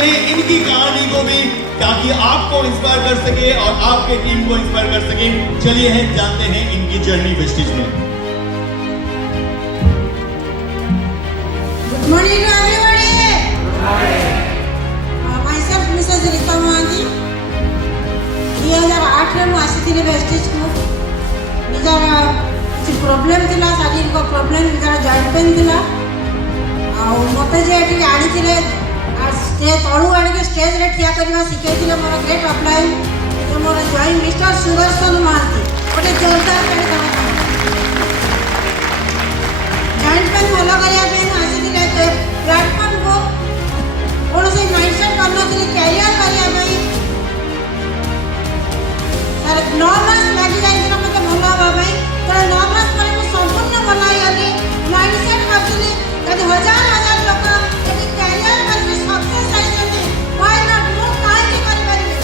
करें इनकी कहानी को भी, ताकि आपको इंस्पायर कर सके और आपके टीम को इंस्पायर कर सके। चलिए हैं जानते हैं इनकी जर्नी वेस्टेज में। Good morning to everybody. Myself Mrs. Rita Mohanty. 2008 रे ମୁଁ ଆସିଥିଲି वेस्टेज को। निजार କିଛି ପ୍ରୋବ୍ଲେମ ଥିଲା, ଶାରୀରିକ ପ୍ରୋବ୍ଲେମ, ନିଜାର ଜଏଣ୍ଟ ପେନ୍ ଥିଲା। ଆଉ ମୋତେ ଯେ ଏଠିକି ଆଣିଥିଲେ ତଳୁ ଆଣିକି ଷ୍ଟେଜରେ ଠିଆ କରିବା ଶିଖେଇଥିଲେ ମୋର ଗ୍ରେଟ୍ ଅପ୍ଲାଇ ମୋର ଜୟ ମିଷ୍ଟର ସୁଦର୍ଶନ ମହାନ୍ତି। ଗୋଟେ ଜୋରଦାର ତାଳି ଦେବା। ଜଏଣ୍ଟ ପେନ୍ ଭଲ କରିବା ପାଇଁ ମୁଁ ଆସିଥିଲି ପ୍ଲାଟଫର୍ମକୁ। କୌଣସି ମାଇଣ୍ଡସେଟ୍ କରିନଥିଲି କ୍ୟାରିୟର କରିବା ପାଇଁ। ତାର 9 ମାସ ଲାଗିଯାଇଥିଲା ମୋତେ ଭଲ ହେବା ପାଇଁ। ତେଣୁ 9 ମାସ ପରେ ମୁଁ ସମ୍ପୂର୍ଣ୍ଣ ଭଲ ହେଇଗଲି। ମାଇଣ୍ଡସେଟ୍ କରିଥିଲି ଯଦି ହଜାର ହଜାର ଲୋକ ଏଠି କ୍ୟାରିୟର କରିକି ସକ୍ସେସ୍ ହେଇଛନ୍ତି, ହ୍ୱାଇ ନଟ୍ ମୁଁ କାହିଁକି କରିପାରିବି?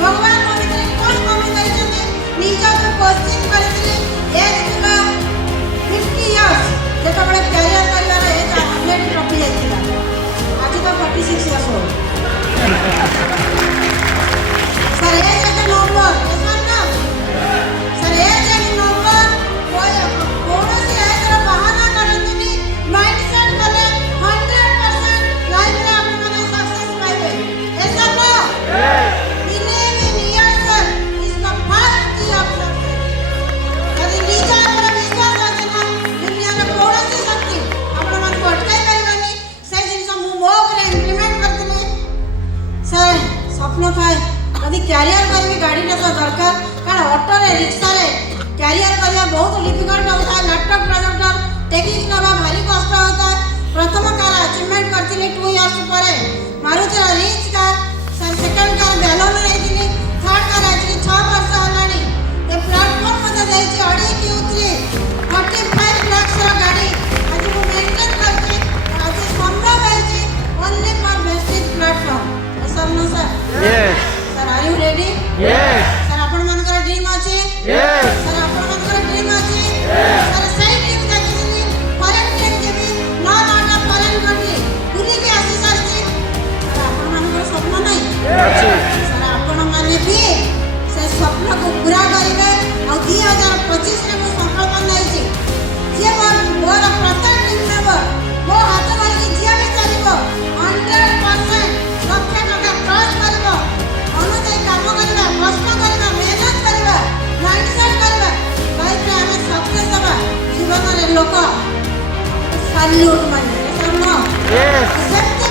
ଭଗବାନ ମୋ ଭିତରେ କ'ଣ କମି ଦେଇଛନ୍ତି ନିଜକୁ କୋଶ୍ଚିନ୍ କରିଥିଲି। ଏଜ୍ ଥିଲା 50 ଇୟର୍ସ, ଯେତେବେଳେ କ୍ୟାରିୟର କରିବାର ଏଜ୍ ଅଲରେଡ଼ି ଟପି ଯାଇଥିଲା। ଆଜି ତ 46 years old. Sir age age number, sir age age number. କୌଣସି ଏଜ୍ର ବାହାନା କରନ୍ତୁନି। ମାଇଣ୍ଡସେଟ୍ କଲେ 100% ଲାଇଫରେ ଆପଣମାନେ ସକ୍ସେସ୍ ପାଇବେ। ଏସା ନ believe in yourself is the first key of success. ଯଦି ନିଜ ଉପରେ ବିଶ୍ୱାସ ଅଛି ନା, ଦୁନିଆର କୌଣସି ଶକ୍ତି ଆପଣମାନଙ୍କୁ ଅଟକାଇ ପାରିବନି। ସେ ଜିନିଷ ମୁଁ ମୋ ଉପରେ ଇମ୍ପ୍ଲିମେଣ୍ଟ କରିଥିଲି। ସେ ସ୍ୱପ୍ନ ଥାଏ ଯଦି କ୍ୟାରିୟର କରିବି ଗାଡ଼ିଟା ତ ଦରକାର, କାରଣ ଅଟୋରେ ରିକ୍ସାରେ କ୍ୟାରିୟର କରିବା ବହୁତ ଡିଫିକଲ୍ଟ ହେଉଥାଏ। ଲ୍ୟାପଟପ୍ ପ୍ରୋଜେକ୍ଟର ଟେକିକି ନେବା ଭାରି କଷ୍ଟ ହେଉଥାଏ। ପ୍ରଥମ କାର୍ ଆଚିଭମେଣ୍ଟ କରିଥିଲି 2 ଇୟର୍ସ ପରେ, ମାରୁତିର ରିଚ୍ କାର୍। ସେକେଣ୍ଡ କାର୍ ବେଲୋନ ନେଇଥିଲି। ଥାର୍ଡ କାର୍ ଆଜି 6 ବର୍ଷ ହେଲାଣି। ଏ ପ୍ଲାଟଫର୍ମ ମୋତେ ଦେଇଛି ଅଡ଼ି Q3 45 ଲାକ୍ସର ଗାଡ଼ି। ଆଜି ମୁଁ ମେଣ୍ଟେନ୍ କରିଛି। ଆଜି ସମ୍ଭବ ହେଇଛି only for wastage platform. Sir ନା sir? Sir are you ready? Sir ଆପଣମାନଙ୍କର ଡ୍ରିମ୍ ଅଛି? ସାର୍ ଆପଣମାନଙ୍କର ଡ୍ରିମ୍ ଅଛି? ସାର୍ ସେଇ ଡ୍ରିମ୍ ଦେଖିଥିଲି ଫରେନ୍ ଡ୍ରିମ୍ ଯିବି, 9ଟା ଫରେନ୍ କଣ୍ଟ୍ରି ବୁଲିକି ଆସି ସାରିଛି। ସାର୍ ଆପଣମାନଙ୍କର ସ୍ୱପ୍ନ ନାହିଁ? ସାର୍ ଆପଣମାନେ ବି ସେ ସ୍ୱପ୍ନକୁ ପୁରା କରିବେ। ଆଉ 2025ରେ ମୁଁ ସଂକଳ୍ପ ନେଇଛି, ଯିଏ ମୋର ପ୍ରତ୍ୟେକ ଟିମ୍ ମେମ୍ବର ମୋ ହାତ ଧରିକି ଯିଏ ବି ଚାଲିବ 100% ଲକ୍ଷ୍ୟ ଟଙ୍କା କ୍ରସ୍ କରିବ। ଅନୁଯାୟୀ କାମ କରିବା, କଷ୍ଟ କରିବା, ମେହନତ କରିବା, ମାଇଣ୍ଡସେଟ୍ କରିବା, ଲାଇଫରେ ଆମେ ସକ୍ସେସ୍ ହେବା। ଜୀବନରେ ଲୋକ ସାଲ୍ୟୁଟ୍ ମାରିବେ। ସେମିତି